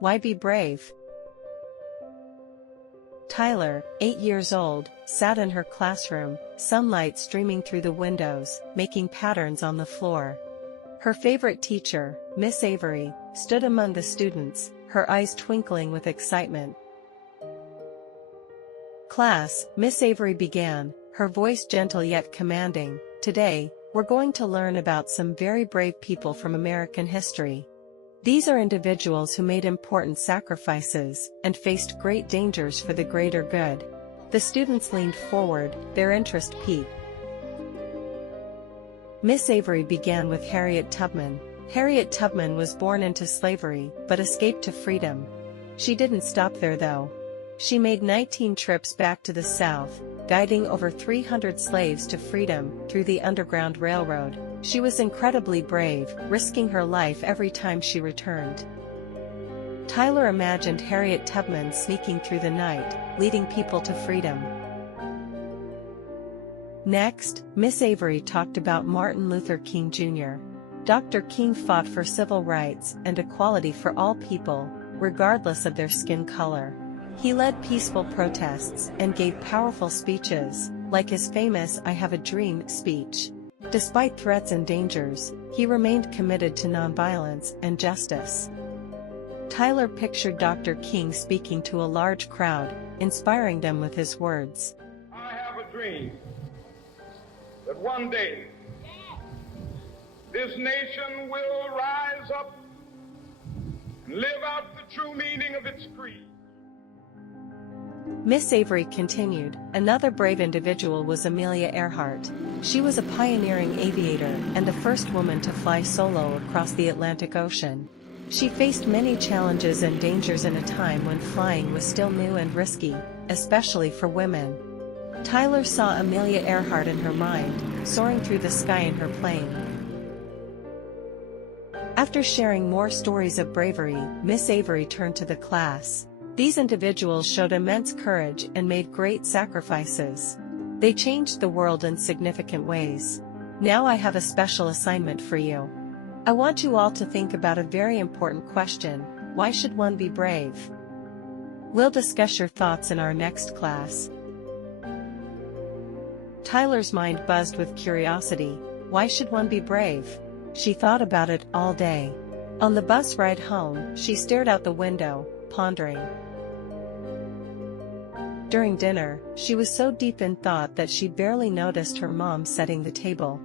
Why be brave? Tyler, 8 years old, sat in her classroom, sunlight streaming through the windows, making patterns on the floor. Her favorite teacher, Miss Avery, stood among the students, her eyes twinkling with excitement. "Class," Miss Avery began, her voice gentle yet commanding, "today, we're going to learn about some very brave people from American history. These are individuals who made important sacrifices and faced great dangers for the greater good." The students leaned forward, their interest piqued. Miss Avery began with Harriet Tubman. Harriet Tubman was born into slavery but escaped to freedom. She didn't stop there though. She made 19 trips back to the South, guiding over 300 slaves to freedom through the Underground Railroad. She was incredibly brave, risking her life every time she returned. Tyler imagined Harriet Tubman sneaking through the night, leading people to freedom. Next, Miss Avery talked about Martin Luther King Jr. Dr. King fought for civil rights and equality for all people, regardless of their skin color. He led peaceful protests and gave powerful speeches, like his famous "I Have a Dream" speech. Despite threats and dangers, he remained committed to nonviolence and justice. Tyler pictured Dr. King speaking to a large crowd, inspiring them with his words. "I have a dream that one day this nation will rise up and live out the true meaning of its creed." Miss Avery continued, "Another brave individual was Amelia Earhart. She was a pioneering aviator and the first woman to fly solo across the Atlantic Ocean. She faced many challenges and dangers in a time when flying was still new and risky, especially for women." Tyler saw Amelia Earhart in her mind, soaring through the sky in her plane. After sharing more stories of bravery, Miss Avery turned to the class. These individuals showed immense courage and made great sacrifices. They changed the world in significant ways. Now I have a special assignment for you. I want you all to think about a very important question: why should one be brave? We'll discuss your thoughts in our next class. Tyler's mind buzzed with curiosity. Why should one be brave? She thought about it all day. On the bus ride home, she stared out the window, pondering. During dinner, she was so deep in thought that she barely noticed her mom setting the table.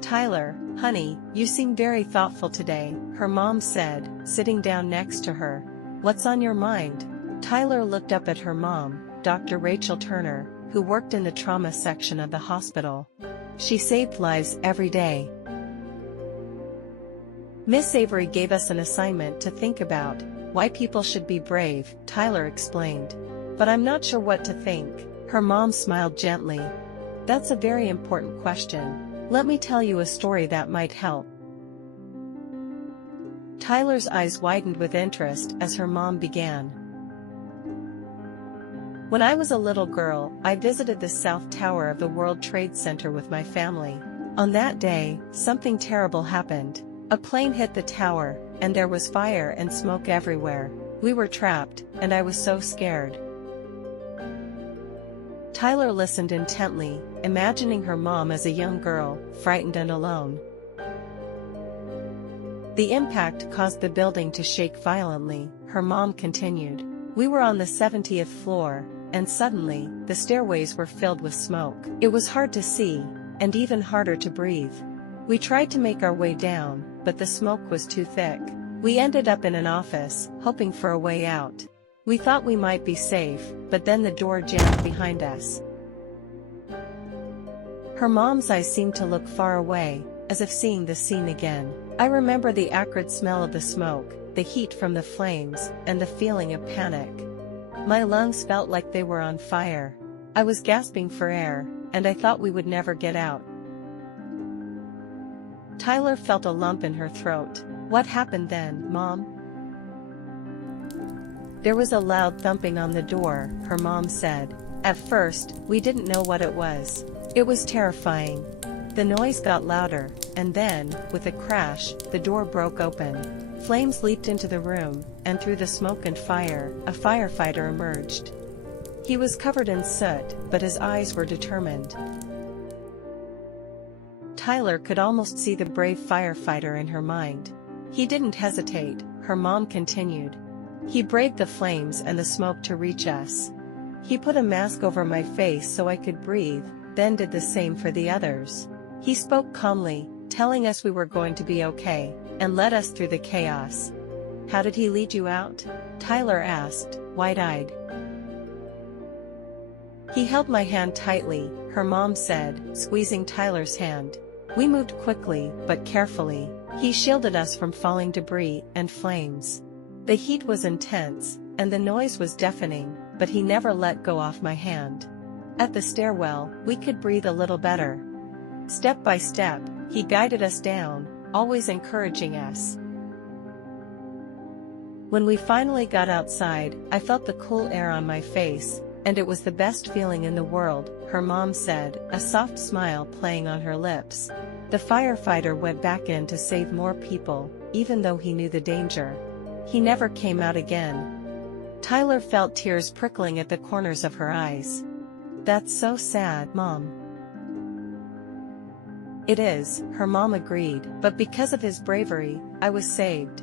"Tyler, honey, you seem very thoughtful today," her mom said, sitting down next to her. "What's on your mind?" Tyler looked up at her mom, Dr. Rachel Turner, who worked in the trauma section of the hospital. She saved lives every day. "Miss Avery gave us an assignment to think about: why people should be brave," Tyler explained. "But I'm not sure what to think." Her mom smiled gently. "That's a very important question. Let me tell you a story that might help." Tyler's eyes widened with interest as her mom began. "When I was a little girl, I visited the South Tower of the World Trade Center with my family. On that day, something terrible happened. A plane hit the tower, and there was fire and smoke everywhere. We were trapped, and I was so scared." Tyler listened intently, imagining her mom as a young girl, frightened and alone. "The impact caused the building to shake violently," her mom continued. "We were on the 70th floor, and suddenly, the stairways were filled with smoke. It was hard to see, and even harder to breathe. We tried to make our way down, but the smoke was too thick. We ended up in an office, hoping for a way out. We thought we might be safe, but then the door jammed behind us." Her mom's eyes seemed to look far away, as if seeing the scene again. "I remember the acrid smell of the smoke, the heat from the flames, and the feeling of panic. My lungs felt like they were on fire. I was gasping for air, and I thought we would never get out." Tyler felt a lump in her throat. "What happened then, Mom?" "There was a loud thumping on the door," her mom said. "At first, we didn't know what it was. It was terrifying. The noise got louder, and then, with a crash, the door broke open. Flames leaped into the room, and through the smoke and fire, a firefighter emerged. He was covered in soot, but his eyes were determined. Tyler could almost see the brave firefighter in her mind. He didn't hesitate, her mom continued. He braved the flames and the smoke to reach us. He put a mask over my face so I could breathe, then did the same for the others. He spoke calmly, telling us we were going to be okay, and led us through the chaos. How did he lead you out? Tyler asked, wide-eyed. He held my hand tightly, her mom said, squeezing Tyler's hand. We moved quickly, but carefully. He shielded us from falling debris and flames. The heat was intense, and the noise was deafening, but he never let go off my hand. At the stairwell, we could breathe a little better. Step by step, he guided us down, always encouraging us. When we finally got outside, I felt the cool air on my face, and it was the best feeling in the world, her mom said, a soft smile playing on her lips. The firefighter went back in to save more people, even though he knew the danger. He never came out again. Tyler felt tears prickling at the corners of her eyes. That's so sad, Mom. It is, her mom agreed, but because of his bravery, I was saved.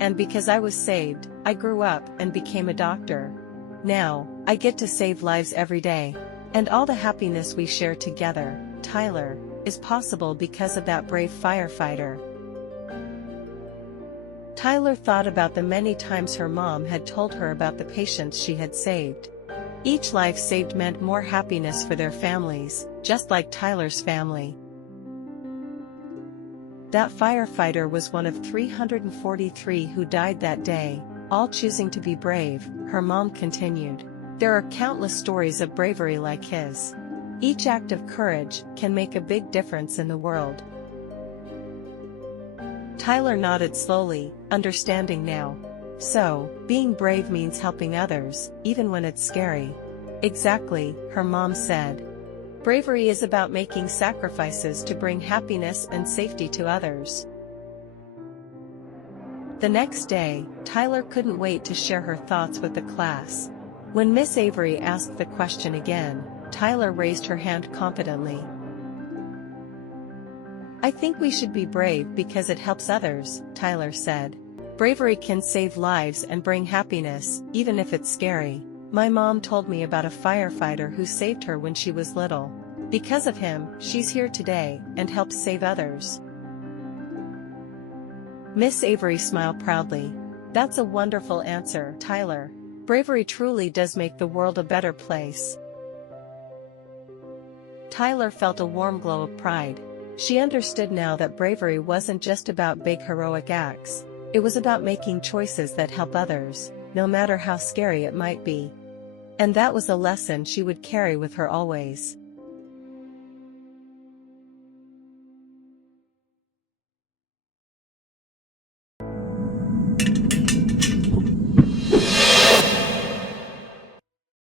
And because I was saved, I grew up and became a doctor. Now, I get to save lives every day. And all the happiness we share together, Tyler, is possible because of that brave firefighter. Tyler thought about the many times her mom had told her about the patients she had saved. Each life saved meant more happiness for their families, just like Tyler's family. That firefighter was one of 343 who died that day, all choosing to be brave, her mom continued. There are countless stories of bravery like his. Each act of courage can make a big difference in the world. Tyler nodded slowly, understanding now. So, being brave means helping others, even when it's scary. Exactly, her mom said. Bravery is about making sacrifices to bring happiness and safety to others. The next day, Tyler couldn't wait to share her thoughts with the class. When Miss Avery asked the question again, Tyler raised her hand confidently. I think we should be brave because it helps others, Tyler said. Bravery can save lives and bring happiness, even if it's scary. My mom told me about a firefighter who saved her when she was little. Because of him, she's here today and helps save others. Miss Avery smiled proudly. That's a wonderful answer, Tyler. Bravery truly does make the world a better place. Tyler felt a warm glow of pride. She understood now that bravery wasn't just about big heroic acts. It was about making choices that help others, no matter how scary it might be. And that was a lesson she would carry with her always.